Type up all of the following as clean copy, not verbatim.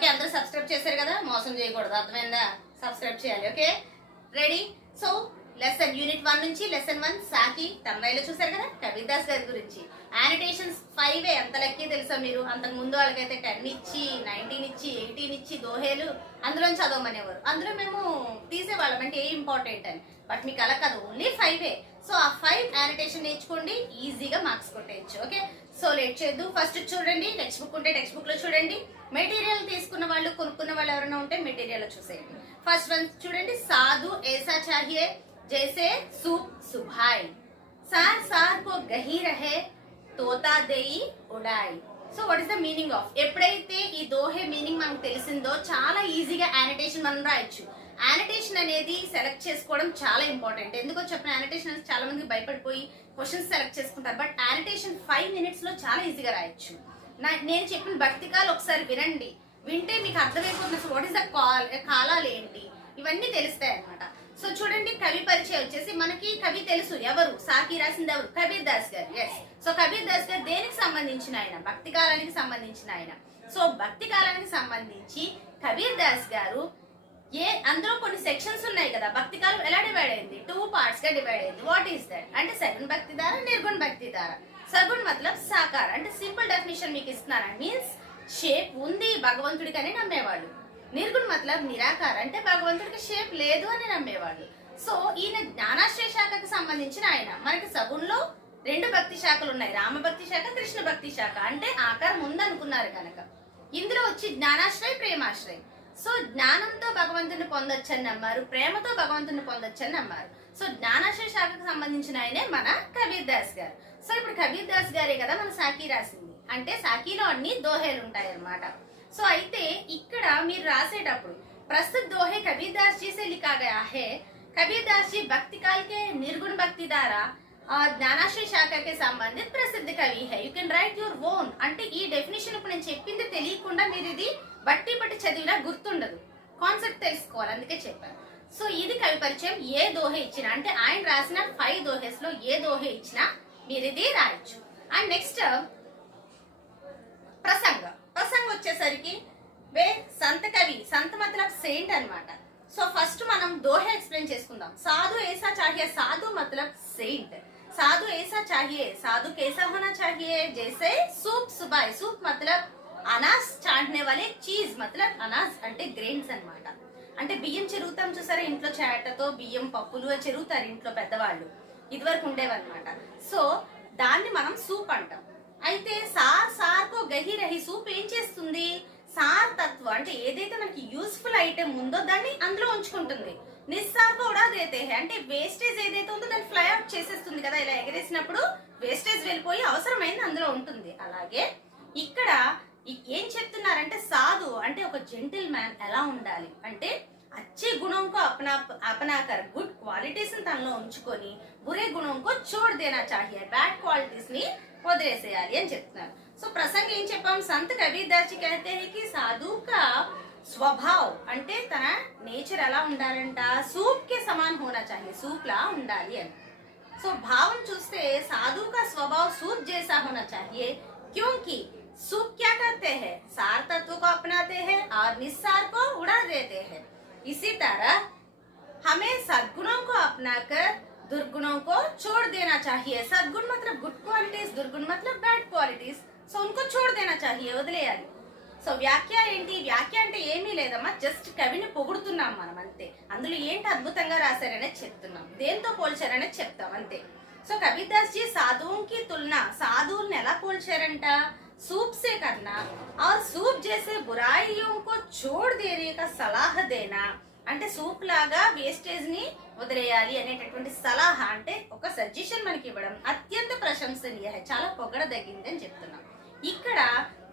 Okay, అందరూ subscribe చేశారు కదా, మోసం చేయకూడదు, అర్థమైందా? సబ్స్క్రైబ్ చేయాలి. Okay, ready? So lesson unit 1 నుంచి లెసన్ 1 సాకి తన్వైలో చూసారు కదా, కబీర్దాస్ గారి గురించి. యానిటేషన్స్ 5 ఎంత లక్కీ తెలుసా మీరు? అంతకు ముందు వాళ్ళకైతే 10 ఇచ్చి 19 ఇచ్చి 18 ఇచ్చి దోహేలు అందులో చదవమనేవారు. అందులో మేము తీసేవాళ్ళం అంటే ఏ ఇంపార్టెంట్ అని. బట్ మీకు అలా కాదు, ఓన్లీ 5. సో ఆ 5 యానిటేషన్ నేర్చుకోండి, ఈజీగా మార్క్స్ కొట్టేయచ్చు. ఓకే, సో లేట్ చేయొద్దు. ఫస్ట్ చూడండి, టెక్స్ట్ బుక్ ఉంటే టెక్స్ట్ బుక్ లో చూడండి. మెటీరియల్ తీసుకున్న వాళ్ళు కొనుక్కున్న వాళ్ళు ఎవరైనా ఉంటే మెటీరియల్ చూసేయండి. ఫస్ట్ వన్ చూడండి, సాధు ऐसा चाहिए जैसे सूप सुभाई, सार सार को गही रहे, తోతా దేయి ఉడాయి. So what is the meaning of? ఎప్పుడైతే ఈ దోహే మీనింగ్ మనకు తెలిసిందో చాలా ఈజీగా యానిటేషన్ మనం రాయొచ్చు. యానిటేషన్ అనేది సెలెక్ట్ చేసుకోవడం చాలా ఇంపార్టెంట్. ఎందుకో చెప్పిన, యానిటేషన్ అనేది చాలా మంది భయపడిపోయి క్వశ్చన్స్ సెలెక్ట్ చేసుకుంటారు. బట్ యానిటేషన్ 5 minutes లో చాలా ఈజీగా రాయొచ్చు. నేను చెప్పిన భక్తికాలు ఒకసారి వినండి, వింటే మీకు అర్థమైపోతుంది అసలు వాట్ ఇస్ ద కాలాలు ఏంటి, ఇవన్నీ తెలుస్తాయి అనమాట. సో చూడండి, కవి పరిచయం వచ్చేసి మనకి కవి తెలుసు ఎవరు, సాకి రాసింది ఎవరు, కబీర్ దాస్ గారు. ఎస్, సో కబీర్ దాస్ గారు దేనికి సంబంధించిన ఆయన? భక్తి కాలానికి సంబంధించిన ఆయన. సో భక్తి కాలానికి సంబంధించి కబీర్ దాస్ గారు అందులో కొన్ని సెక్షన్స్ ఉన్నాయి కదా. భక్తి కాలం ఎలా డివైడ్ అయింది? 2 parts గా డివైడ్ అయింది. వాట్ ఈస్ దట్ అంటే సగుణ భక్తి ధార, నిర్గుణ భక్తి ధార. సగుణ మతలబ్ సాకార్, అంటే సింపుల్ డెఫినేషన్ మీకు ఇస్తున్నాను. మీన్స్ షేప్ ఉంది భగవంతుడికి అని నమ్మేవాళ్ళు. నిర్గుణ మతలబ్ నిరాకార, అంటే భగవంతుడికి షేప్ లేదు అని నమ్మేవాళ్ళు. సో ఈయన జ్ఞానాశ్రయ శాఖకు సంబంధించిన ఆయన. మనకి సగుణలో 2 భక్తి శాఖలు ఉన్నాయి, రామభక్తి శాఖ, కృష్ణ భక్తి శాఖ. అంటే ఆకారం ఉందనుకున్నారు కనుక ఇందులో వచ్చి జ్ఞానాశ్రయ, ప్రేమాశ్రయ. సో జ్ఞానంతో భగవంతుని పొందొచ్చని నమ్మారు, ప్రేమతో భగవంతుని పొందొచ్చని నమ్మారు. సో జ్ఞానాశ్రయ శాఖకు సంబంధించిన ఆయనే మన కబీర్ దాస్ గారు. సో ఇప్పుడు కబీర్ దాస్ గారే కదా మన సాకి రాసింది, అంటే సాకిలో అన్ని దోహేలు ఉంటాయి అన్నమాట. సో అయితే ఇక్కడ మీరు రాసేటప్పుడు ప్రస్తుత దోహే కబీర్ దాస్ जी से लिखा गया है. कबीर दास जी भक्ति काल के निर्गुण भक्ति द्वारा జ్ఞానాశ్రయ శాఖకి సంబంధిత ప్రసిద్ధ కవి high. You can write your own. అంటే ఈ డెఫినేషన్ ఇప్పుడు నేను చెప్పింది తెలియకుండా మీరు ఇది బట్టి చదివినా గుర్తుండదు, కాన్సెప్ట్ తెలుసుకోవాలి, అందుకే చెప్పాను. సో ఇది కవి పరిచయం. ఏ దోహే ఇచ్చినా, అంటే ఆయన రాసిన 5 దోహేస్ లో ఏ దోహే ఇచ్చినా మీరు ఇది రాయొచ్చు. అండ్ నెక్స్ట్ ప్రసంగ. ప్రసంగ వచ్చేసరికి వే సంత కవి, సంత మతలబ్ సెయింట్ అన్నమాట. సో ఫస్ట్ మనం దోహే ఎక్స్ప్లెయిన్ చేసుకుందాం. సాధు ऐसा चाहिए, సాధు మతలబ్ సెయింట్. साधु ऐसा चाहिए, साधु कैसा होना चाहिए जैसे सूप सुबाई. सूप मतलब अनाज चाटने वाले चीज, मतलब अनाज అంటే గ్రెయిన్స్ అన్నమాట. అంటే బియ్యం చెరుగుతాం చూసారా, ఇంట్లో చేటతో బియ్యం పప్పులు చెరుగుతారు ఇంట్లో పెద్దవాళ్ళు, ఇదివరకు ఉండేవన్నమాట. సో దాన్ని మనం సూప్ అంటాం. అయితే సార్ సార్ కో గహి రహి, సూప్ ఏం చేస్తుంది? సార్ తత్వం అంటే ఏదైతే మనకి యూస్ఫుల్ ఐటెం ఉందో దాన్ని అందులో ఉంచుకుంటుంది. నిస్సార్ కో ఉడా దేతే హై, అంటే వేస్టేజ్ ఏదైతే ఉందో దాన్ని ఫ్లై అవుట్ చేసేస్తుంది కదా. ఇలా ఎగరేసినప్పుడు వేస్టేజ్ వెళ్ళిపోయి అవసరమైంది అందులో ఉంటుంది. అలాగే ఇక్కడ ఏం చెప్తున్నారంటే సాధు అంటే ఒక జెంటిల్ మ్యాన్ ఎలా ఉండాలి అంటే అచ్చే గుణంకో అపనాకర్, గుడ్ క్వాలిటీస్ ని తనలో ఉంచుకొని బురే గుణంకో చోడ్ దేనా చాహియే, బ్యాడ్ క్వాలిటీస్ ని వదిలేసేయాలి అని చెప్తున్నారు. సో ప్రసంగం ఏం చెప్పాం? సంత్ కబీర్ దాస్ జీ कहते हैं कि साधु का స్వభావ్ అంటే తన నేచర్ ఎలా ఉండాలంట, సూప్ కే సమాన్ హోనా చాహియే, సూప్ లా ఉండాలి అని. సో భావం చూస్తే సాధు కా స్వభావ్ सूप जैसा होना चाहिए, क्योंकि सूप क्या करते हैं? सार तत्व को अपनाते हैं और निस्सार को उड़ा देते हैं. इसी तरह हमें सद्गुणों को अपनाकर दुर्गुणों को छोड़ देना चाहिए. सद्गुण मतलब गुड क्वालिटीज, दुर्गुण मतलब बैड क्वालिटीज. సో उनको छोड़ देना चाहिए, వదిలేయాలి. సో వ్యాఖ్య ఏంటి? వ్యాఖ్య అంటే ఏమీ లేదమ్మా, జస్ట్ కవిని పొగుడుతున్నాం మనం అంతే. అందులో ఏంటి అద్భుతంగా రాశారనేది చెప్తున్నాం, దేంతో పోల్చారనేది చెప్తాం అంతే. సో కబీర్ దాస్ జీ సాధువుకి తులనా, సాధువుల్ని ఎలా పోల్చారంట? सूप से करना और सूप जैसे बुराइयों को छोड़ देने का सलाह देना. అంటే సూప్ లాగా వేస్టేజ్ ని వదిలేయాలి అనేటటువంటి సలహా, అంటే ఒక సజెషన్ మనకి ఇవ్వడం అత్యంత ప్రశంసనీయ, చాలా పొగడదగింది అని చెప్తున్నాం. ఇక్కడ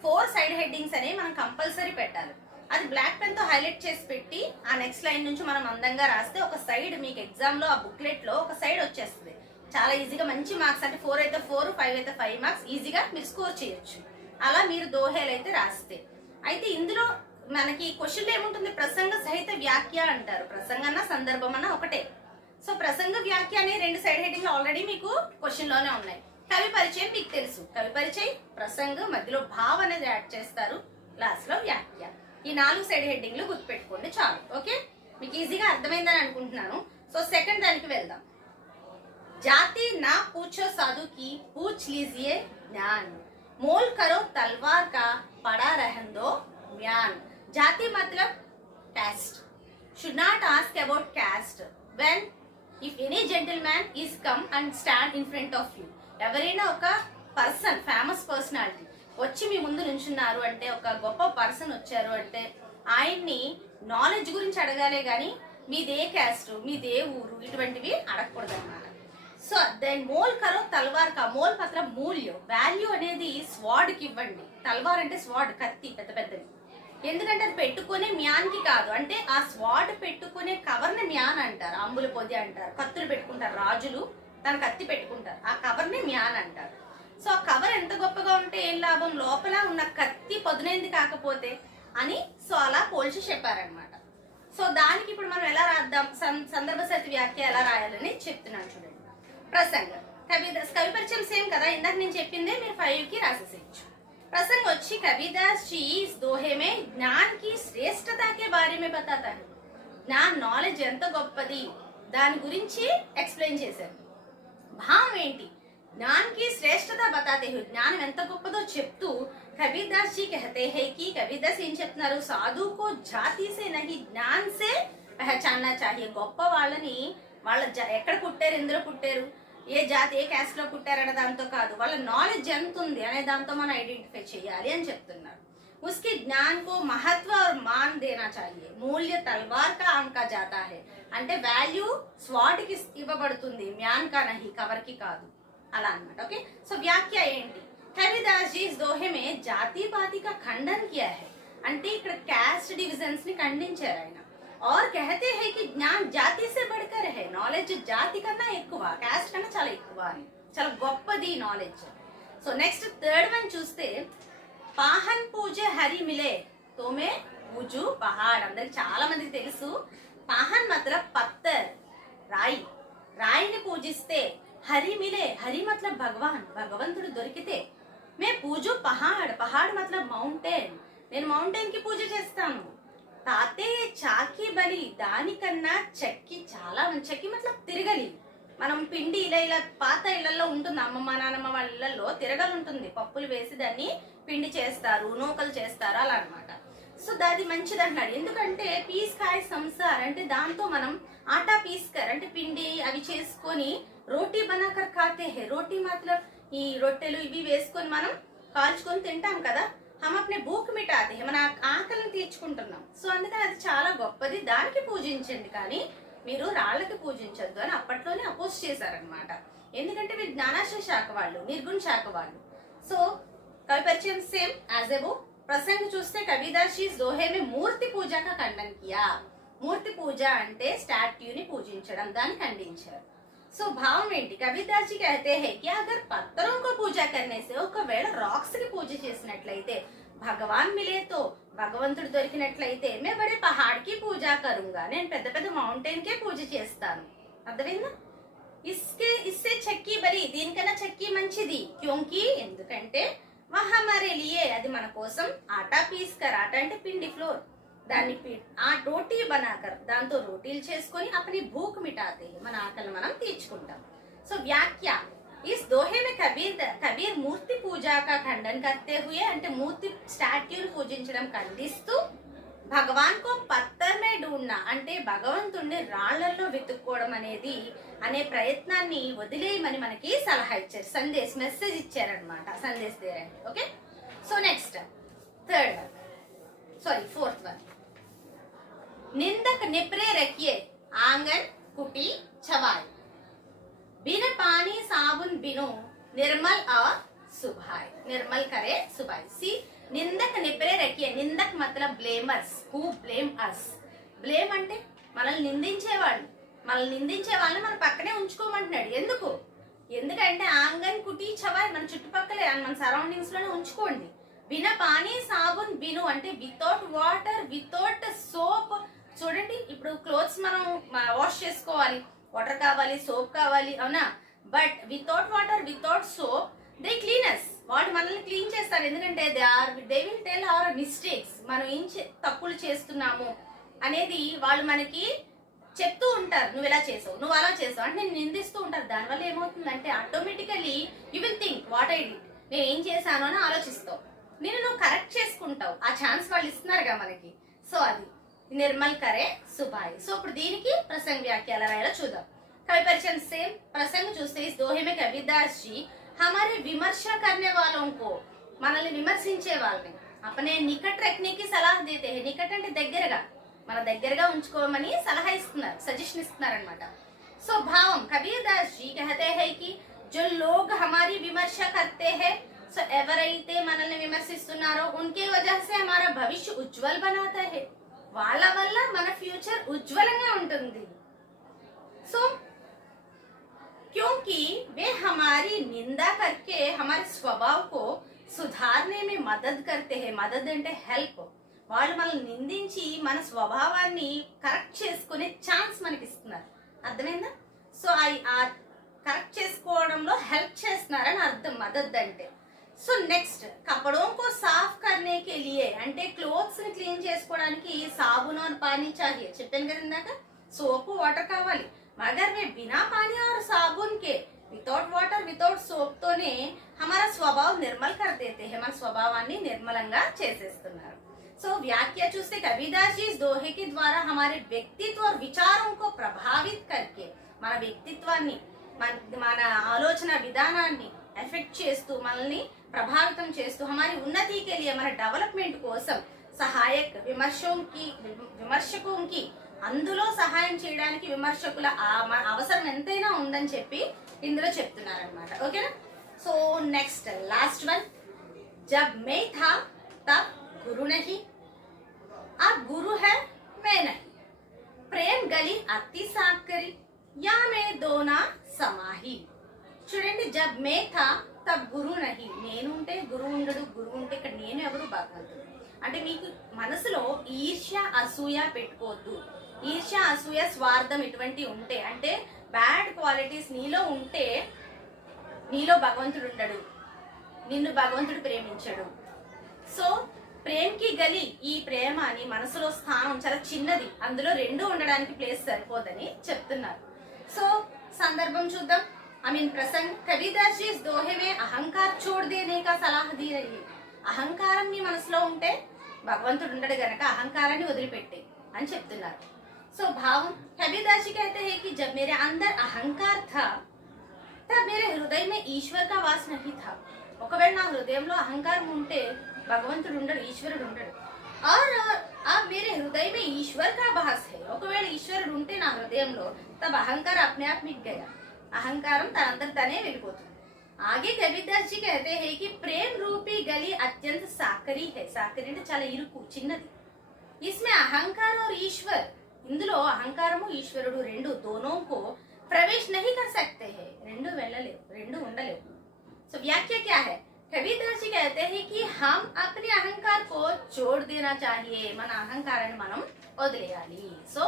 4 సైడ్ హెడ్డింగ్స్ అనేవి మనం కంపల్సరీ పెట్టాలి. అది బ్లాక్ పెన్ తో హైలైట్ చేసి పెట్టి ఆ నెక్స్ట్ లైన్ నుంచి మనం అందంగా రాస్తే ఒక సైడ్ మీకు ఎగ్జామ్ లో ఆ బుక్లెట్ లో ఒక సైడ్ వచ్చేస్తుంది. చాలా ఈజీగా మంచి మార్క్స్, అంటే 4 అయితే 4, 5 అయితే 5 మార్క్స్ ఈజీగా మీరు స్కోర్ చేయొచ్చు. అలా మీరు దోహేలు అయితే రాస్తే. అయితే ఇందులో మనకి క్వశ్చన్ ఏముంటుంది? ప్రసంగ సహిత వ్యాఖ్య అంటారు. ప్రసంగన్న సందర్భం అన్న ఒకటే. సో ప్రసంగ వ్యాఖ్య అనే 2 సైడ్ హెడ్డింగ్ ఆల్రెడీ మీకు క్వశ్చన్ లోనే ఉన్నాయి. కవి పరిచయం మీకు తెలుసు, కవి పరిచయం ప్రసంగ మధ్యలో భావ అనేది యాడ్ చేస్తారు, లాస్ట్ లో వ్యాఖ్య. ఈ 4 సైడ్ హెడ్డింగ్లు గుర్తుపెట్టుకోండి చాలు. ఓకే, మీకు ఈజీగా అర్థమైందని అనుకుంటున్నాను. సో సెకండ్ దానికి వెళ్దాం. जाति ना पूछो साधु की पूछ लीजिए ज्ञान, मोल करो तलवार का पड़ा रहन दो म्यान. जाति मतलब caste. Should not ask about caste when if any gentleman is come and stand in front of you. ఎవరైనా ఒక పర్సన్, ఫేమస్ పర్సనాలిటీ వచ్చి మీ ముందు నించున్నారు అంటే, ఒక గొప్ప పర్సన్ వచ్చారు అంటే ఆయన్ని నాలెడ్జ్ గురించి అడగాలే గాని మీదే క్యాస్ట్, మీదే ఊరు ఇటువంటివి అడగకూడదు అన్నమాట. సో దెన్ మోల్ కరో తల్వార్ కా, మోల్ మాత్రం మూల్యం, వాల్యూ అనేది స్వాడ్ కి ఇవ్వండి. తల్వార్ అంటే స్వాడ్, కత్తి పెద్ద పెద్దది. ఎందుకంటే అది పెట్టుకునే మ్యాన్ కి కాదు, అంటే ఆ స్వాడ్ పెట్టుకునే కవర్ ని మ్యాన్ అంటారు, అంబుల పొది అంటారు. కత్తులు పెట్టుకుంటారు రాజులు, తన కత్తి పెట్టుకుంటారు, ఆ కవర్ ని మ్యాన్ అంటారు. సో ఆ కవర్ ఎంత గొప్పగా ఉంటే ఏం లాభం, లోపల ఉన్న కత్తి పొదునైంది కాకపోతే అని. సో అలా పోల్చి చెప్పారనమాట. సో దానికి ఇప్పుడు మనం ఎలా రాద్దాం, సందర్భ సహిత వ్యాఖ్య ఎలా రాయాలని చెప్తున్నాను చూడండి. ప్రసంగ కవి పరిచయం సేమ్ కదా, ఇందాక నేను చెప్పిందే మీరు 5 కి రాసేసేయచ్చు. प्रसंग వచ్చి कबीरदास जी इस दोहे में ज्ञान की श्रेष्ठता के बारे में बताता है. ज्ञान నాలెడ్జ్ ఎంత గొప్పది దాని గురించి ఎక్స్ప్లెయిన్ చేశారు. భావం ఏంటి, ज्ञान की श्रेष्ठता बताते हुए జ్ఞానం ఎంత గొప్పదో చెప్తూ कबीरदास जी कहते हैं कि कबीरदास ఏం చెప్తున్నారు, సాధు को जाति से नहीं ज्ञान से पहचानना चाहिए. గొప్ప వాళ్ళని వాళ్ళ ఎక్కడ పుట్టారు, ఎందులో పుట్టారు, ఏ జాతి ఏ క్యాస్ట్ లో పుట్టారనే దాంతో కాదు, వాళ్ళ నాలెడ్జ్ ఎంత ఉంది అనే దాంతో మనం ఐడెంటిఫై చేయాలి అని చెప్తున్నారు. उसके ज्ञान को महत्व और मान देना चाहिए. मूल्य तलवार का आंका जाता है అంటే వాల్యూ స్వాడ్ కి ఇవ్వబడుతుంది, మ్యాన్ కా నహి, కవర్ కి కాదు, అలా అన్నమాట. ఓకే, సో వ్యాఖ్య ఏంటి, కబీరదాస్ जी इस दोहे में जाति पाति का खंडन किया है. అంటే ఇక్కడ క్యాస్ట్ డివిజన్స్ ని ఖండించారు ఆయన. और कहते हैं कि ज्ञान जाति से बढ़कर है. నాలెడ్జ్ జాతి కన్నా ఎక్కువ, క్యాస్ట్ కన్నా చాలా ఎక్కువ అని, చాలా గొప్పది knowledge. So next third one చూస్తే, పాహన్ పూజ హరి మిలే తోమే పూజు పహాడ్. అందరికి చాలా మందికి తెలుసు, పాహన్ మతలబ్ పత్తర్, రాయి, రాయిని పూజిస్తే, హరి మిలే, హరి మతలబ్ భగవాన్, భగవంతుడు దొరికితే, మే పూజు పహాడ్, పహాడ్ మతలబ్ మౌంటైన్, నేను మౌంటైన్ కి పూజ చేస్తాను. తాతే చాకి బలి, దానికన్నా చెక్కి చాలా, చెక్కి మతలబ్ తిరగలి. మనం పిండి ఇలా ఇలా పాత ఇళ్లలో ఉంటుంది, అమ్మమ్మ నానమ్మ వాళ్ళ ఇళ్లలో తిరగలు ఉంటుంది, పప్పులు వేసి దాన్ని పిండి చేస్తారు, నూకలు చేస్తారు, అలా అనమాట. సో దాది మంచిది అంటున్నాడు. ఎందుకంటే పీస్ కాయ సంసార్ అంటే దాంతో మనం ఆటా పీస్కర్ అంటే పిండి అవి చేసుకొని రోటీ బనాకర్ ఖాతే హే. రోటీ మతలబ్ ఈ రొట్టెలు ఇవి వేసుకొని మనం కాల్చుకొని తింటాం కదా, హమ్ అప్నే భూక్ మిటాతే హే, మన ఆకలిని తీర్చుకుంటున్నాం. సో అందుకని అది చాలా గొప్పది, దానికి పూజించండి కానీ మీరు రాళ్ళకి పూజించద్దు అని అప్పట్లోనే అపోజ్ చేశారనమాట. ఎందుకంటే వీరు జ్ఞానాశ్రయ శాఖ వాళ్ళు, నిర్గుణ శాఖ వాళ్ళు. సో కవి పరిచయం సేమ్ యాజ్ ఎబో. ప్రసంగ చూస్తే కబీరదాస్ जी दोहे में మూర్తి పూజా కా ఖండన్ కియా. మూర్తి పూజ అంటే స్టాట్యూని పూజించడం, దాన్ని ఖండించారు. సో భావం ఏంటి, कबीरदास जी कहते हैं कि अगर पत्थरों को पूजा करने से, ఒకవేళ రాక్స్ కి పూజ చేసినట్లయితే, భగవాన్ మిలేతో, భగవంతుడు దొరికినట్లయితే, మే బడే పహాడ్ కి పూజ కరుంగా, నేను పెద్ద పెద్ద మౌంటైన్ కే పూజ చేస్తాను. అర్థమైందా, ఇస్సే చెక్కి బలి, దీనికన్నా చెక్కి మంచిది. క్యోంకి ఎందుకంటే, వహా హమారే లియే, అది మన కోసం ఆటా పీస్కర్, ఆటా అంటే పిండి, ఫ్లోర్, దాన్ని ఆ రోటీ బనాకర్, దాంతో రోటీలు చేసుకొని అపని భూక్ మిటాతే, మన ఆకలి మనం తీర్చుకుంటాం. సో వ్యాఖ్య, इस दोहे में कबीर मूर्ति पूजा का खंडन करते हुए, అంటే మూర్తి స్టాట్యూని పూజించడం ఖండిస్తూ, భగవాన్ కో పత్తర్ మే ఢూండ్నా అంటే భగవంతుణ్ణి రాళ్లలో వెతుక్కోవడం అనేది అనే ప్రయత్నాన్ని వదిలేయమని మనకి సలహా ఇచ్చారు, మెసేజ్ ఇచ్చారనమాట, సందేశ్ దేరండి. Okay, so next fourth one, निंदक निपरे रखिए आंगन कुटी छवाई, बिन पानी साबुन बिनो निर्मल और सुभाई, निर्मल करे सुभाई. सी నిందక్ నిపరే రఖియే, నిందక్ మతలబ్ blamers, who blame us. Blame అంటే మనల్ని నిందించేవాళ్ళు, మనల్ని నిందించే వాళ్ళని మన పక్కనే ఉంచుకోమంటున్నాడు. ఎందుకంటే ఆంగన్ కుటీ చవాయ్, మన చుట్టుపక్కలే మన సరౌండింగ్స్ లోనే ఉంచుకోండి. బిన పానీ సాబున్, బిను అంటే వితౌట్ వాటర్, వితౌట్ సోప్. చూడండి, ఇప్పుడు క్లోత్స్ మనం వాష్ చేసుకోవాలి, వాటర్ కావాలి, సోప్ కావాలి, అవునా, but without water, without soap they cleaners, వాళ్ళు మనల్ని క్లీన్ చేస్తారు. ఎందుకంటే they will tell hour mistakes, మనం ఏం తప్పులు చేస్తున్నాము అనేది వాళ్ళు మనకి చెప్తూ ఉంటారు. నువ్వు ఇలా చేసావు, నువ్వు అలా చేసావు అంటే నేను నిందిస్తూ ఉంటారు. దానివల్ల ఏమవుతుందంటే automatically you will think what I did, నేను ఏం చేశాను అని ఆలోచిస్తావు. నువ్వు కరెక్ట్ చేసుకుంటావు. ఆ ఛాన్స్ వాళ్ళు ఇస్తున్నారుగా మనకి. సో అది निर्मल करे सुभाई. సో ఇప్పుడు దీనికి ప్రసంగ వ్యాఖ్య ఎలా రాయాలో చూద్దాం. कवि परिचय से प्रसंग చూస్తే इस दोहे में कबीरदास जी हमारे विमर्शा करने वालों को, మనల్ని విమర్శించే వాళ్ళని अपने निकट रखने की सलाह देते हैं. నికట్ అంటే దగ్గరగా, మన దగ్గరగా ఉంచుకోమని సలహా ఇస్తున్నారు, సజెషన్ ఇస్తున్నారు అన్నమాట. సో భావం कबीरदास जी कहते हैं कि जो लोग हमारी विमर्शा करते हैं, సో ఎవరైతే మనల్ని విమర్శిస్తున్నారో उनके वजह से हमारा भविष्य उज्जवल बनाता है, వాళ్ళ వల్ల మన ఫ్యూచర్ ఉజ్వలంగా ఉంటుంది. సో क्योंकि वे हमारी निंदा करके हमारे स्वभाव को सुधारने में मदद करते हैं. మదద్ అంటే హెల్ప్. వాళ్ళు మనల్ని నిందించి మన స్వభావాన్ని కరెక్ట్ చేసుకునే ఛాన్స్ మనకి ఇస్తున్నారు. అర్థమైందా? సో ఆ కరెక్ట్ చేసుకోవడంలో హెల్ప్ చేస్తున్నారని అర్థం మదద్ అంటే. సో నెక్స్ట్ కపడోं को साफ करने के लिए అంటే క్లోత్స్ ని క్లీన్ చేసుకోవడానికి సాబున్ और पानी चाहिए. చెప్పాను కదా ఇందాక, సోపు వాటర్ కావాలి. मगर वे बिना पानी और साबुन के, विदाउट वाटर विदाउट सोप तोने हमारा स्वभाव निर्मल कर देते हैं, మన స్వభావాన్ని నిర్మలంగా చేసేస్తున్నారు. సో వ్యాఖ్య చూస్తే कबीरदास जी इस दोहे के द्वारा हमारे व्यक्तित्व और विचारों को प्रभावित करके, మన వ్యక్తిత్వాన్ని మన ఆలోచన విధానాన్ని ఎఫెక్ట్ చేస్తూ మనల్ని ప్రభావితం చేస్తూ हमारी उन्नति के लिए, మన డెవలప్మెంట్ కోసం సహాయక్ విమర్శకోं की అందులో సహాయం చేయడానికి విమర్శకుల అవసరం ఎంతైనా ఉందని చెప్పి ఇందులో చెప్తున్నారన్నమాట. ఓకేనా? సో నెక్స్ట్ లాస్ట్ వన్, जब मैं था तब गुरु नहीं, अब गुरु है मैं नहीं, प्रेम गली अति साकरी या मैं दोना समाही. చూడండి, जब मैं था तब गुरु नहीं, నేను ఉంటే గురువు ఉండడు, గురువు ఉంటే ఇక్కడ నేను ఎవరు భగవంతుడు. అంటే మీకు మనసులో ఈర్ష్య అసూయ పెట్టుకోవద్దు. ఈర్ష్య అసూయ స్వార్థం ఇటువంటి ఉంటే, అంటే బ్యాడ్ క్వాలిటీస్ నీలో ఉంటే నీలో భగవంతుడు ఉండడు, నిన్ను భగవంతుడు ప్రేమించడు. సో ప్రేమ్కి గలి, ఈ ప్రేమ అని మనసులో స్థానం చాలా చిన్నది, అందులో రెండు ఉండడానికి ప్లేస్ సరిపోదని చెప్తున్నారు. సో సందర్భం చూద్దాం. ప్రసంగ్ कबीरदास जी इस दोहे में अहंकार छोड़ देने का सलाह दी रही है. అహంకారం నీ మనసులో ఉంటే భగవంతుడు ఉండడు గనక అహంకారాన్ని వదిలిపెట్టే అని చెప్తున్నారు. సో భావం कबीरदास जी कहते हैं कि जब मेरे अंदर अहंकार था तब मेरे हृदय में ईश्वर का वास नहीं था. ఒకవేళ నా హృదయంలో అహంకారం ఉంటే భగవంతుడు ఉండడు, ఈశ్వరుడు ఉండడు. और अब मेरे हृदय में ईश्वर का वास है, ఒకవేళ ఈశ్వరుడు ఉంటే నా హృదయంలో तब अहंकार अपने आप मिट गया, అహంకారం తనంతట తనే వెళ్ళిపోతుంది. आगे कबीरदास जी कहते हैं कि प्रेम रूपी गली अत्यंत साकरी है. సాకరి అంటే చాలా ఇరుకు, చిన్నది. इसमें अहंकार और ईश्वर, ఇందులో అహంకారము ఈశ్వరుడు రెండు दोनों को प्रवेश नहीं कर सकते हैं, రెండు వెళ్ళలేవు, రెండు ఉండలేవు. సో व्याख्या क्या है? कबीरदास जी कहते हैं कि हम अपने अहंकार को छोड़ देना चाहिए, మన అహంకారాన్ని మనం వదిలేయాలి. సో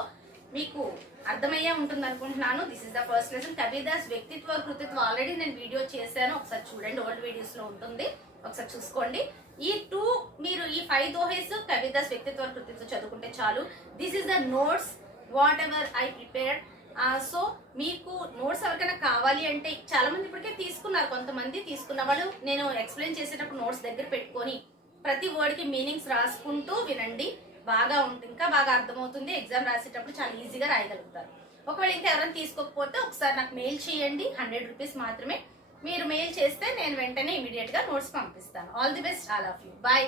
మీకు అర్థమయ్యే ఉంటుంది అనుకుంటున్నాను. This is the first lesson. Kabir Das వ్యక్తిత్వ కృతిత్వ ఆల్రెడీ నేను వీడియో చేశాను, ఒకసారి చూడండి, ఓల్డ్ వీడియోస్ లో ఉంటుంది, ఒకసారి చూసుకోండి. మీరు ఈ 5 దోహేస్ కబీర్దాస్ వ్యక్తిత్వ కృతిత్వ చదువుకుంటే చాలు. This is the notes what ever I prepared. So మీకు నోట్స్ ఎవరికైనా కావాలి అంటే, చాలా మంది ఇప్పటికే తీసుకున్నారు, కొంతమంది తీసుకున్న వాళ్ళు నేను ఎక్స్ప్లెయిన్ చేసేటప్పుడు నోట్స్ దగ్గర పెట్టుకొని ప్రతి వర్డ్ కి మీనింగ్స్ రాసుకుంటూ వినండి, బాగా ఉంటుంది, ఇంకా బాగా అర్థమవుతుంది. ఎగ్జామ్ రాసేటప్పుడు చాలా ఈజీగా రాయగలుగుతారు. ఒకవేళ ఇంకా ఎవరైనా తీసుకోకపోతే ఒకసారి నాకు మెయిల్ చేయండి, 100 రూపీస్ మాత్రమే. మీరు మెయిల్ చేస్తే నేను వెంటనే ఇమీడియట్ గా నోట్స్ పంపిస్తాను. All the best all of you. Bye.